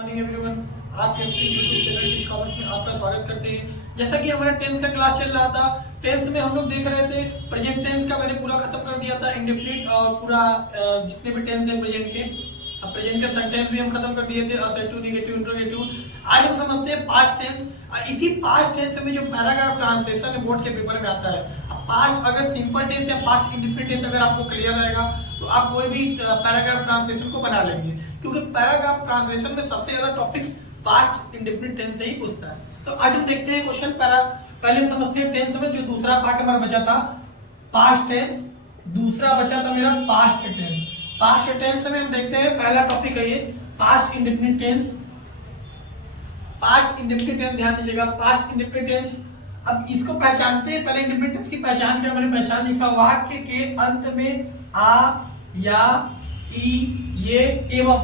Morning everyone, आपके अपने YouTube channel teach commerce में आपका स्वागत करते हैं। जैसा कि हमारा टेंस का क्लास चल रहा था, टेंस में हम लोग देख रहे थे प्रेजेंट टेंस का मैंने पूरा खत्म कर दिया था, इंडेफिनिट और पूरा जितने भी टेंस है प्रेजेंट के। अब प्रेजेंट के सेंटेंस भी हम खत्म कर दिए थे, असर्टिव, नेगेटिव, इंट्रोगेटिव। आज हम समझते हैं पास्ट टेंस। इसी पास्ट टेंस में जो पैराग्राफ ट्रांसलेशन है बोर्ड के पेपर में आता है। अब पास्ट अगर सिंपल टेंस या पास्ट इंडेफिनिट टेंस अगर आपको क्लियर रहेगा तो आप कोई भी पैराग्राफ ट्रांसलेशन को बना लेंगे, क्योंकि पैराग्राफ ट्रांसलेशन में सबसे ज्यादा टॉपिक्स पास्ट इंडेफिनिट टेंस से ही पूछता है। तो आज हम देखते हैं क्वेश्चन पहले हम समझते हैं टेंस में जो दूसरा पार्ट हमारा बचा था पास्ट टेंस, दूसरा बचा था मेरा पास्ट टेंस। पास्ट टेंस में हम देखते हैं पहला टॉपिक है ये past indefinite tense. Past indefinite tense ध्यान दीजिएगा, पास्ट इंडेफिनिट टेंस। अब इसको पहचानते हैं, पहले इंडेफिनिट टेंस की पहचान कर मैंने पहचान लिखा, वाक्य के अंत में आ या ई ये एवं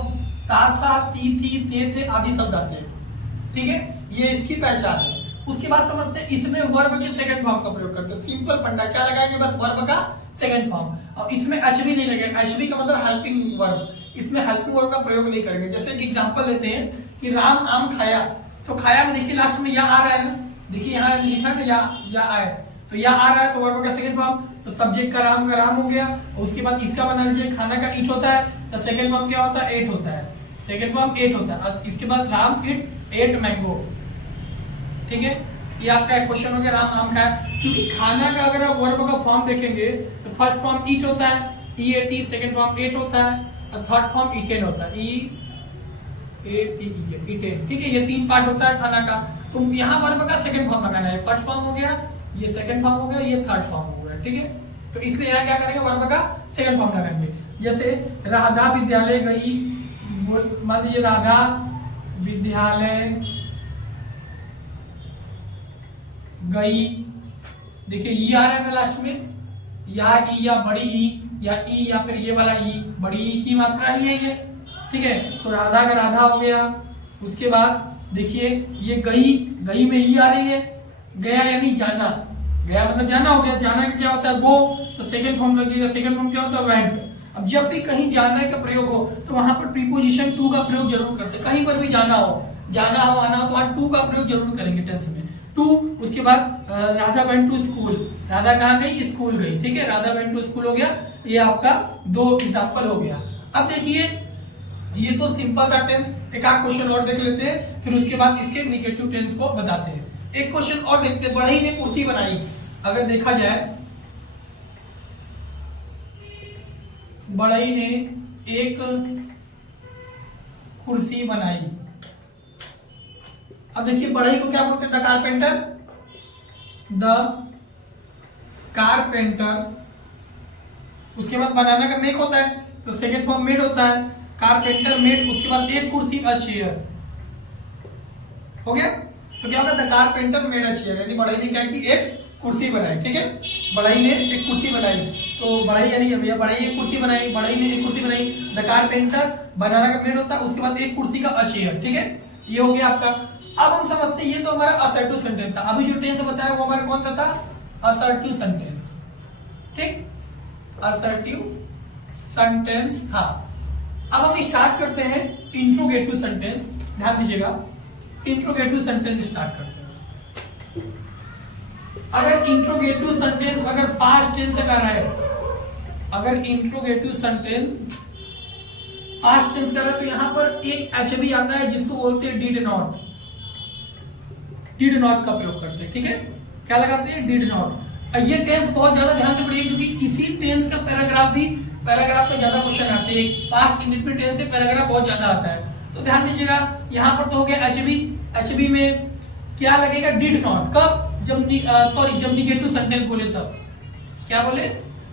ताता ती थी ते थे आदि शब्द आते हैं। ठीक है, ये इसकी पहचान है। उसके बाद समझते हैं इसमें वर्ब के सेकंड फॉर्म का प्रयोग करते हैं। सिंपल फंडा क्या लगाएंगे, बस वर्ब का सेकंड फॉर्म। और इसमें एचवी नहीं लगेगा, एचवी का मतलब हेल्पिंग वर्ब, इसमें हेल्पिंग वर्ब का प्रयोग नहीं करेंगे। जैसे एक एग्जांपल लेते हैं कि राम आम खाया, तो खाया में देखिए लास्ट में या आ रहा है ना, देखिए यहाँ लिखा ना या आए, तो या आ रहा है तो वर्ब का सेकंड फॉर्म। तो सब्जेक्ट का राम हो गया। उसके बाद इसका बना लीजिए खाना का ईट होता है, तो सेकंड फॉर्म क्या होता है, एट होता है। सेकंड फॉर्म एट होता है। और इसके बाद राम ईट एट मैंगो। ठीक है, ये आपका एक क्वेश्चन हो गया, राम आम खाया। क्योंकि खाना का अगर आप वर्ब का फॉर्म देखेंगे तो फर्स्ट फॉर्म ईट होता है, E A T, second form ate होता है, और थर्ड फॉर्म ईटेन होता है, ई ए टी ईटेन। ठीक है, ये तीन पार्ट होता है खाना का। तो यहाँ वर्ब का सेकंड फॉर्म लगाना है। फर्स्ट फॉर्म हो गया, ये सेकंड फॉर्म हो गया, ये थर्ड फॉर्म हो गया। ठीक है, तो इसलिए यहाँ क्या करेंगे, वर्ब का सेकंड फॉर्म लगाएंगे। जैसे राधा विद्यालय गई, मान लीजिए राधा विद्यालय गई, देखिए ई आ रहा है ना लास्ट में, या ई या बड़ी ई या ई या फिर ये वाला ई, बड़ी ई की मात्रा ही है ये। ठीक है, तो राधा का राधा हो गया। उसके बाद देखिए ये गई में ई आ रही है, गया यानी जाना, गया मतलब जाना हो गया। जाना का क्या होता है, गो, तो सेकंड फॉर्म लगेगा। सेकंड फॉर्म क्या होता है, वेंट। अब जब भी कहीं जाना का प्रयोग हो तो वहां पर प्रीपोजिशन टू का प्रयोग जरूर करते हैं। कहीं पर भी जाना हो आना हो तो वहां टू का प्रयोग जरूर करेंगे टेंस में, टू। उसके बाद Radha went to school, Radha कहाँ गई, स्कूल गई। ठीक है, राधा वेंट टू स्कूल हो गया। ये आपका दो एग्जांपल हो गया। अब देखिए ये तो सिंपल सा टेंस, एक आध क्वेश्चन और देख लेते हैं, फिर उसके बाद इसके निगेटिव टेंस को बताते हैं। एक क्वेश्चन और देखते हैं, बढ़ई ने कुर्सी बनाई। अगर देखा जाए बढ़ई ने एक कुर्सी बनाई। अब देखिए बढ़ई को क्या बोलते हैं, द कारपेंटर, द कारपेंटर। उसके बाद बनाना का मेक होता है, तो सेकंड फॉर्म मेड होता है, कारपेंटर मेड। उसके बाद एक कुर्सी अ चेयर हो गया। तो क्या होगा, the carpenter made a chair, यानी बढ़ई ने क्या की, एक कुर्सी बनाई। ठीक है, बढ़ई ने एक कुर्सी बनाई, तो बढ़ई यानी भैया बढ़ई एक कुर्सी बनाई, बढ़ई ने एक कुर्सी बनाई। द कारपेंटर बनाना का मेड होता है, उसके बाद एक कुर्सी का अ चेयर। ठीक है, ये हो गया आपका। अब हम समझते हैं, ये तो हमारा असर्टिव सेंटेंस था। अभी जो टेंस बताया वो हमारा कौन सा था, असर्टिव सेंटेंस। ठीक, असर्टिव सेंटेंस था। अब हम स्टार्ट करते हैं इंट्रोगेटिव सेंटेंस। ध्यान दीजिएगा, इंट्रोगेटिव सेंटेंस स्टार्ट करते हैं। अगर इंट्रोगेटिव सेंटेंस अगर पास्ट टेंस का है, अगर इंट्रोगेटिव सेंटेंस पास्ट टेंस का है तो यहां पर एक एचवी आता है जिसको बोलते हैं डिड नॉट। डिड नॉट का प्रयोग करते हैं। ठीक है, क्या लगाते हैं, डिड नॉट। ये टेंस बहुत ज्यादा ध्यान से पढ़िए, क्योंकि इसी टेंस का पैराग्राफ में ज्यादा क्वेश्चन आते हैं। पास्ट इंडेफिनिट टेंस से पैराग्राफ बहुत ज्यादा आता है। तो ध्यान दीजिएगा, यहाँ पर तो हो गया एचवी। एचवी में क्या लगेगा, डिड नॉट। कब, जब जब निगेटिव सेंटेंस बोले तब। क्या बोले,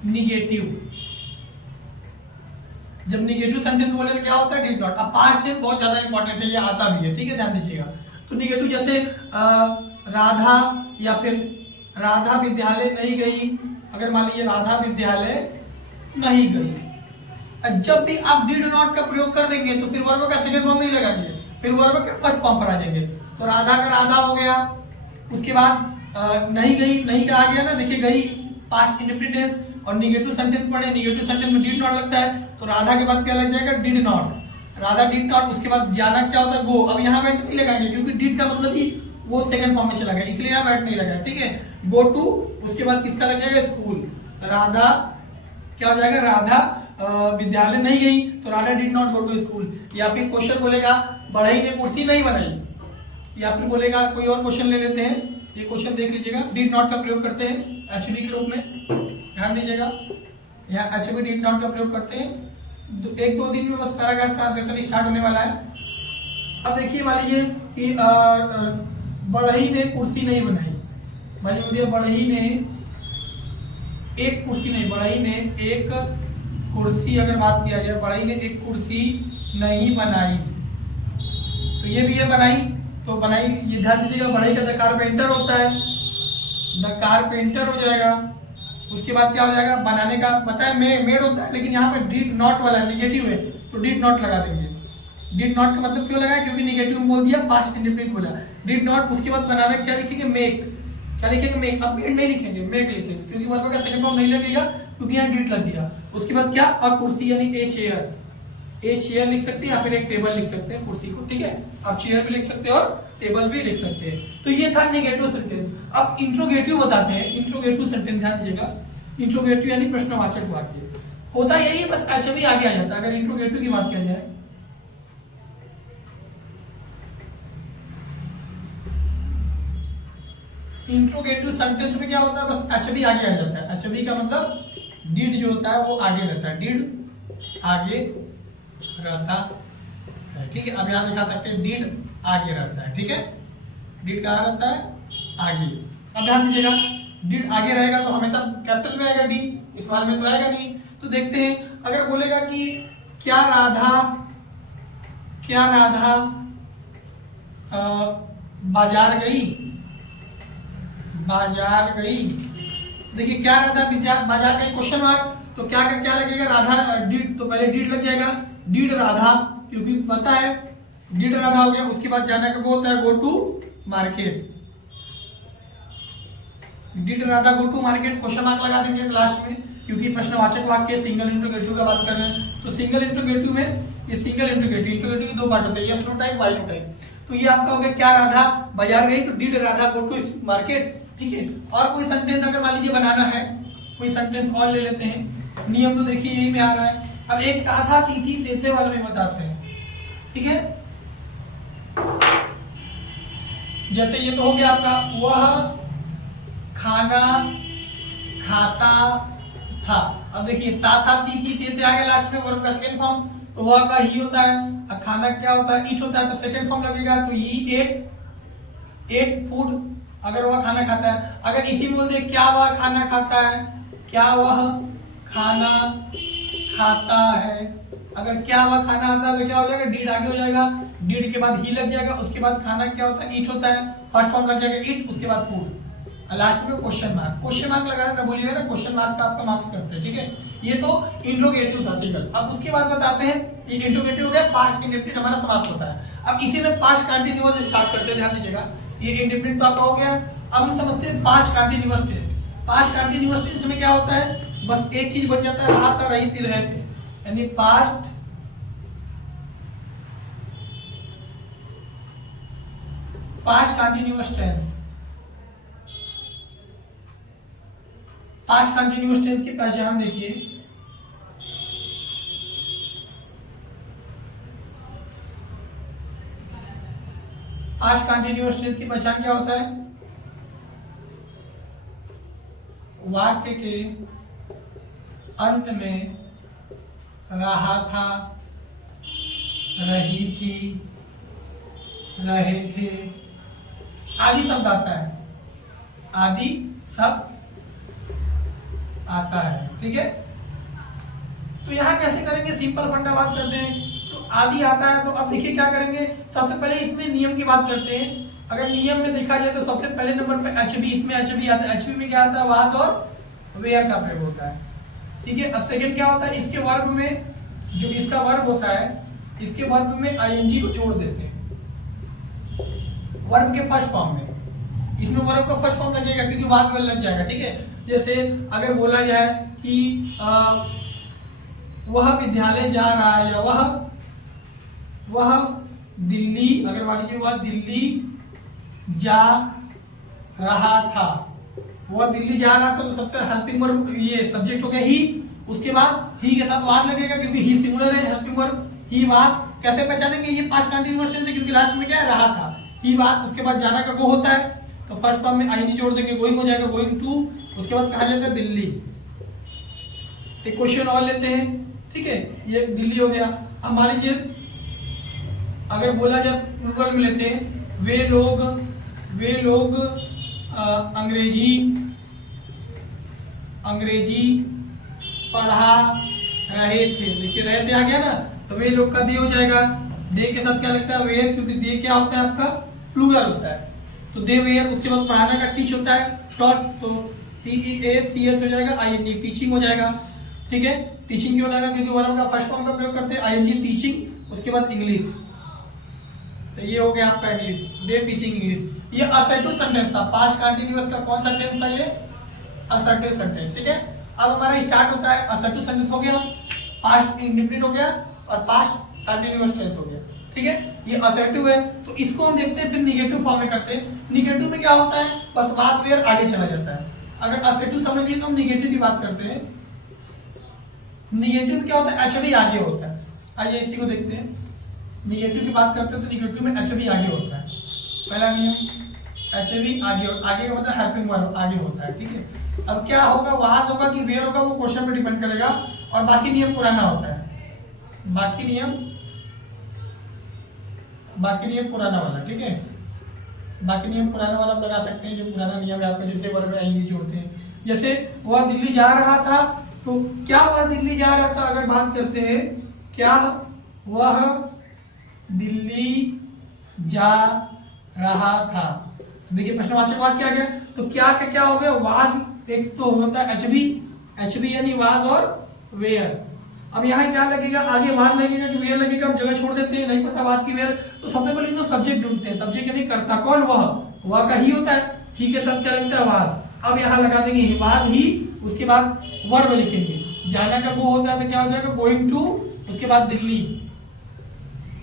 निगेटिव। जब निगेटिव सेंटेंस बोले तो क्या होता है, डिड नॉट। अब पास्ट टेंस बहुत ज्यादा इंपॉर्टेंट है, ये आता भी है। ठीक है, ध्यान दीजिएगा। तो निगेटिव जैसे राधा या फिर राधा विद्यालय नहीं गई। अगर मान लीजिए राधा विद्यालय नहीं गई, जब भी आप डिड नॉट का प्रयोग कर देंगे तो फिर वर्ब का सेकंड फॉर्म नहीं लगाएंगे, फिर वर्ब के फर्स्ट फॉर्म पर आ जाएंगे। तो राधा का राधा हो गया। उसके बाद नहीं गई, नहीं का आ गया ना, देखिए गई पास्ट इंडेफिनिट टेंस। और निगेटिव सेंटेंस पढ़े, निगेटिव सेंटेंस में डिड नॉट लगता है, तो राधा के बाद क्या लग जाएगा, did not. Radha did not, उसके बाद जाना क्या होता है, गो। अब यहाँ वेट नहीं लगाएंगे क्योंकि डिड का मतलब ही वो सेकंड फॉर्म में चला गया, इसलिए यहाँ वेट नहीं लगाया, ठीक है। गो टू, उसके बाद किसका लग जाएगा, स्कूल। राधा क्या हो जाएगा, राधा विद्यालय नहीं गई, तो Radha did not go to school. या फिर क्वेश्चन बोलेगा बढ़ई ने कुर्सी नहीं बनाई, या फिर बोलेगा कोई और क्वेश्चन ले लेते हैं, ये क्वेश्चन देख लीजिएगा, डिड नॉट का प्रयोग करते हैं एचबी के रूप में, ध्यान दीजिएगा, यहाँ एचबी डिड नॉट का प्रयोग करते हैं। 1-2 दिन में बस पैराग्राफ ट्रांसलेशन स्टार्ट होने वाला है। अब देखिए, मान लीजिए कि बढ़ई ने कुर्सी नहीं बनाई, मान लीजिए बढ़ई ने एक कुर्सी नहीं, बढ़ई ने एक कुर्सी, अगर बात किया जाए बढ़ई ने एक कुर्सी नहीं बनाई, तो ये भी है बनाई, तो बनाई ये ध्यान दीजिएगा, बढ़ई का द कारपेंटर होता है, द कारपेंटर हो जाएगा। उसके बाद क्या हो जाएगा, बनाने का पता है मेड होता है, लेकिन यहाँ पे डिड नॉट वाला निगेटिव है, तो डिड नॉट लगा देंगे। डिड नॉट का मतलब क्यों लगाया, क्योंकि निगेटिव में बोल दिया, पास्ट इंडेफिनिट बोला, डिड नॉट। उसके बाद बनाना क्या लिखेंगे, मेक, क्या लिखेंगे, मेक। अब मेड नहीं लिखेंगे, मेक लिखेंगे, क्योंकि वर्ब का सेकंड फॉर्म नहीं लगेगा, क्योंकि यहाँ डिड लग गया। उसके बाद क्या, अ कुर्सी यानी ए चेयर, ए चेयर लिख सकते हैं, या फिर एक टेबल लिख सकते हैं कुर्सी को, ठीक है। आप चेयर भी लिख सकते हैं और टेबल भी लिख सकते हैं। तो ये था नेगेटिव सेंटेंस। अब इंट्रोगेटिव बताते हैं, इंट्रोगेटिव सेंटेंस ध्यान दीजिएगा, इंट्रोगेटिव यानी प्रश्नवाचक वाक्य होता है यही, बस एचबी आगे आ जाता है अगर इंट्रोगेटिव की बात किया जाए। इंट्रोगेटिव सेंटेंस में क्या होता है, बस एचबी आगे आ जाता है। एचबी का मतलब डिड जो होता है वो आगे रहता है, डिड आगे रहता है, ठीक है। अब यहाँ दिखा सकते हैं डिड आगे रहता है, ठीक है, डिड कहाँ रहता है, आगे। अब ध्यान दीजिएगा, डिड आगे रहेगा तो हमेशा कैपिटल में आएगा, डी स्मॉल में तो आएगा नहीं। तो देखते हैं, अगर बोलेगा कि क्या राधा बाजार गई, देखिए क्या राधा बाजार गई क्वेश्चन मार्क, तो क्या का क्या लगेगा, राधा डिड, तो पहले डिड लग जाएगा, डिड राधा, क्योंकि पता है डिड राधा हो गया। उसके बाद जाने का वो होता है go to market, did Radha go to market, question mark लगा देंगे लास्ट में, क्योंकि प्रश्नवाचक वाक्य सिंगल इंट्रोगेटिव का बात कर रहे हैं। तो सिंगल इंट्रोगेटिव में ये सिंगल इंट्रोगेटिव के 2 पार्ट होते हैं, yes no type, why no type. तो ये आपका हो गया क्या राधा बाजार गई, तो did Radha go to market, ठीक है। और कोई सेंटेंस अगर मान लीजिए बनाना है, कोई सेंटेंस और ले लेते हैं। नियम तो देखिए यही में आ रहा है। अब एक था थी तेथे वाले में बताते हैं, ठीक है। जैसे ये तो हो गया आपका, वह खाना खाता था। अब देखिए था थी तेथे आ गया लास्ट में, वर्ब का सेकंड फॉर्म, तो वह का ही होता है, और खाना क्या होता है, ईट होता है, तो सेकंड फॉर्म लगेगा, तो ही एट फूड, अगर वह खाना खाता है। अगर इसी में बोलते क्या वह खाना खाता है, क्या वह खाना खाता है, अगर क्या वह खाना आता है तो क्या हो जाएगा, डीड आगे हो जाएगा, डीड के बाद ही लग जाएगा, उसके बाद खाना क्या होता है, ईट होता है, फर्स्ट फॉर्म लग जाएगा ईट, उसके बाद फूड, लास्ट में क्वेश्चन मार्क लगाना ना भूलिएगा ना, क्वेश्चन मार्क का आपका मार्क्स करते हैं, ठीक है। ये तो इंट्रोगेटिव था सिंगल। अब उसके बाद बताते हैं, ये इंट्रोगेटिव हो गया, पास्ट इंडेफिनिट हमारा समाप्त होता है। अब इसी में पास्ट कंटीन्यूअस स्टार्ट करते हैं, ध्यान दीजिएगा, ये इंडेफिनिट तो आपका हो गया। अब हम समझते हैं past continuous tense. Past continuous tense में क्या होता है, बस एक चीज बन जाता है, रहा था रही थी रहते, यानी past continuous tense. Past continuous tense की पहचान देखिए, पास्ट कंटीन्यूअस टेंस की पहचान क्या होता है, वाक्य के अंत में रहा था, रही थी, रहे थे आदि शब्द आता है, आदि शब्द आता है, ठीक है। तो यहां कैसे करेंगे, सिंपल फंडा बात करते हैं। तो आदि आता है, तो अब देखिए क्या करेंगे, सबसे पहले इसमें नियम की बात करते हैं। अगर नियम में देखा जाए तो सबसे पहले नंबर पे एचबी, इसमें एचबी आता है। एचबी में क्या आता है, वाज और वेयर का प्रयोग होता है, ठीक है। अब सेकंड क्या होता है, इसके वर्ब में जो इसका वर्ब होता है, इसके वर्ब में आईएनजी को जोड़ देते हैं वर्ब के फर्स्ट फॉर्म में। इसमें वर्ब का फर्स्ट फॉर्म लगेगा क्योंकि वाज वेल लग जाएगा, ठीक है। जैसे अगर बोला जाए कि वह विद्यालय जा रहा है, या वह वह दिल्ली, अगर मान लीजिए वह दिल्ली जा रहा था, वह दिल्ली जा रहा था, तो सबसे हेल्पिंग वर्ब ये सब्जेक्ट हो गया ही, उसके बाद ही के साथ वाज लगेगा क्योंकि ही सिंगुलर है, हेल्पिंग वर्ब ही वाज। कैसे पहचानेंगे ये पास्ट कंटीन्यूअस टेंस है क्योंकि लास्ट में क्या है, रहा था, ही वाज, उसके बाद जाना का गो होता है तो फर्स्ट फॉर्म में आईएनजी जोड़ देंगे, गोइंग हो जाएगा, गोइंग टू, उसके बाद कहा जाता है दिल्ली। एक क्वेश्चन और लेते हैं, ठीक है, ये दिल्ली हो गया। अब मान लीजिए अगर बोला जाए प्लूरल में लेते हैं, वे लोग अंग्रेजी पढ़ा रहे थे, देखिए रहे थे आ गया ना, तो वे लोग का दे हो जाएगा, दे के साथ क्या लगता है वेयर, क्योंकि दे क्या होता है आपका प्लूरल होता है, तो दे वेयर, उसके बाद पढ़ाना का टीच होता है, टॉट, तो TEACH हो जाएगा, ING टीचिंग हो जाएगा, ठीक है। टीचिंग क्यों लगा, क्योंकि वर्ब का फर्स्ट फॉर्म का प्रयोग करते हैं, ING टीचिंग, उसके बाद इंग्लिश, तो ये हो गया आपका इंग्लिश, दे टीचिंग इंग्लिश। ये असर्टिव सेंटेंस था, पास्ट कंटीन्यूअस का कौन सा टेंस था, ये असर्टिव सेंटेंस, ठीक है। अब हमारा स्टार्ट होता है, असर्टिव सेंटेंस हो गया, पास्ट इंडेफिनिट हो गया और पास्ट कंटीन्यूअस टेंस हो गया, ठीक है, ये असर्टिव है। तो इसको हम देखते हैं फिर निगेटिव फॉर्म में करते हैं। निगेटिव में क्या होता है, बस वाज वेयर आगे चला जाता है। अगर असर्टिव समझ लिए तो हम निगेटिव की बात करते हैं। निगेटिव में क्या होता है, एच भी आगे होता है। आइए इसी को देखते हैं, निगेटिव की बात करते हैं तो निगेटिव में एच भी आगे होता है। पहला नियम एच भी आगे का मतलब हेल्पिंग वर्ब आगे होता है, ठीक है। अब क्या होगा, वाज होगा कि वेयर होगा, वो क्वेश्चन पे डिपेंड करेगा, और बाकी नियम पुराना होता है, बाकी नियम पुराना वाला, ठीक है। बाकी नियम पुराना वाला लगा सकते हैं, जो पुराना नियम है आपका, जिसे वर्ब में आईएनजी जोड़ते हैं। जैसे वह दिल्ली जा रहा था, तो क्या वह दिल्ली जा रहा था, अगर बात करते हैं क्या वह दिल्ली जा रहा था, देखिए प्रश्नवाचक वाक्य क्या गया, तो क्या हो गया, वाज एक तो होता है एच बी यानी वाज और वेयर। अब यहाँ क्या लगेगा, आगे वाज लगेगा कि वेयर लगेगा, हम जगह छोड़ देते हैं, नहीं पता वाज की वेयर, तो सबसे पहले इसमें सब्जेक्ट ढूंढते हैं, सब्जेक्ट यानी करता कौन, वह का ही होता है, ही के साथ क्या लगता है, वाज। अब यहाँ लगा देंगे वाज ही, उसके बाद वर्ब लिखेंगे, जाना का गो होता है तो क्या हो जाएगा, गोइंग टू, उसके बाद दिल्ली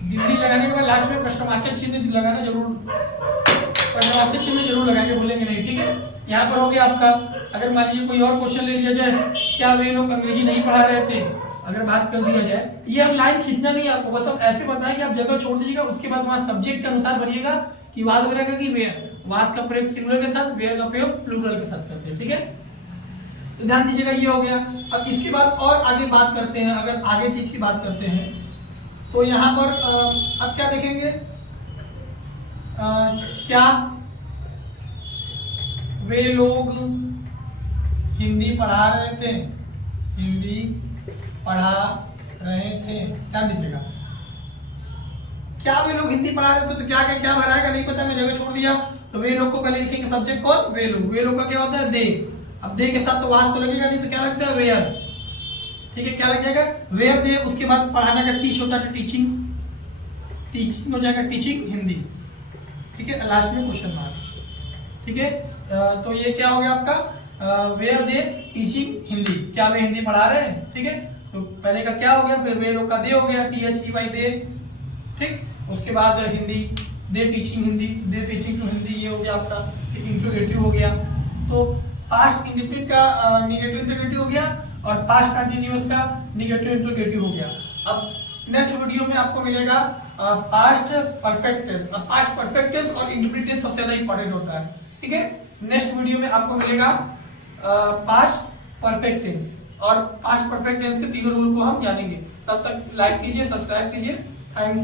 लगाने के बाद लास्ट में प्रश्नवाचक चिन्ह लगाना जरूर, प्रश्नवाचक चिन्ह जरूर लगाएंगे, भूलेंगे नहीं, ठीक है। यहाँ पर हो गया आपका। अगर मान लीजिए कोई और क्वेश्चन ले लिया जाए, क्या वे लोग अंग्रेजी नहीं पढ़ा रहे थे, अगर बात कर दिया जाए, ये अब लाइन खींचना नहीं है आपको, बस हम ऐसे बताएं कि आप जगह छोड़ दीजिएगा, उसके बाद वहां सब्जेक्ट के अनुसार बनिएगा कि वाज वगैरह का कि वेयर, वाज का प्रयोग सिंगुलर के साथ, वेयर का प्रयोग प्लूरल के साथ करते हैं, ठीक है। तो ध्यान दीजिएगा, ये हो गया। अब इसके बाद और आगे बात करते हैं, अगर आगे चीज की बात करते हैं तो यहाँ पर अब क्या देखेंगे, क्या वे लोग हिंदी पढ़ा रहे थे, ध्यान दीजिएगा, क्या वे लोग हिंदी पढ़ा रहे थे, तो क्या भराएगा नहीं पता, मैं जगह छोड़ दिया, तो वे लोग को पहले लिखेंगे, सब्जेक्ट कौन, वे लोग का क्या होता है, दे। अब दे के साथ तो वाज तो लगेगा नहीं, तो क्या लगता है, वेयर, ठीक है, क्या लग जाएगा, वेयर दे, उसके बाद पढ़ाना का टीच होता है, टीचिंग हो जाएगा, टीचिंग हिंदी, ठीक है, लास्ट में क्वेश्चन मार्क, ठीक है। तो ये क्या हो गया आपका, वेयर दे टीचिंग हिंदी, क्या वे हिंदी पढ़ा रहे हैं, ठीक है। तो पहले का क्या हो गया, फिर वे लोग का दे हो गया, THEY दे, ठीक, उसके बाद Hindi, they teaching Hindi, they teaching to Hindi, ये हो गया आपका इंट्रोगेटिव हो गया। तो पास्ट इंडेफिनिट का नेगेटिव इंट्रोगेटिव हो गया और पास्ट कंटीन्यूअस का नेगेटिव इंट्रोगेटिव हो गया। अब नेक्स्ट वीडियो में आपको मिलेगा पास्ट परफेक्ट टेंस। अब पास्ट परफेक्ट टेंस और इंडेफिनिट टेंस सबसे ज्यादा इंपॉर्टेंट होता है, ठीक है। नेक्स्ट वीडियो में आपको मिलेगा पास्ट परफेक्ट टेंस, और पास्ट परफेक्ट टेंस के तीनों रूल को हम जानेंगे। तब तक लाइक कीजिए, सब्सक्राइब कीजिए, थैंक्स।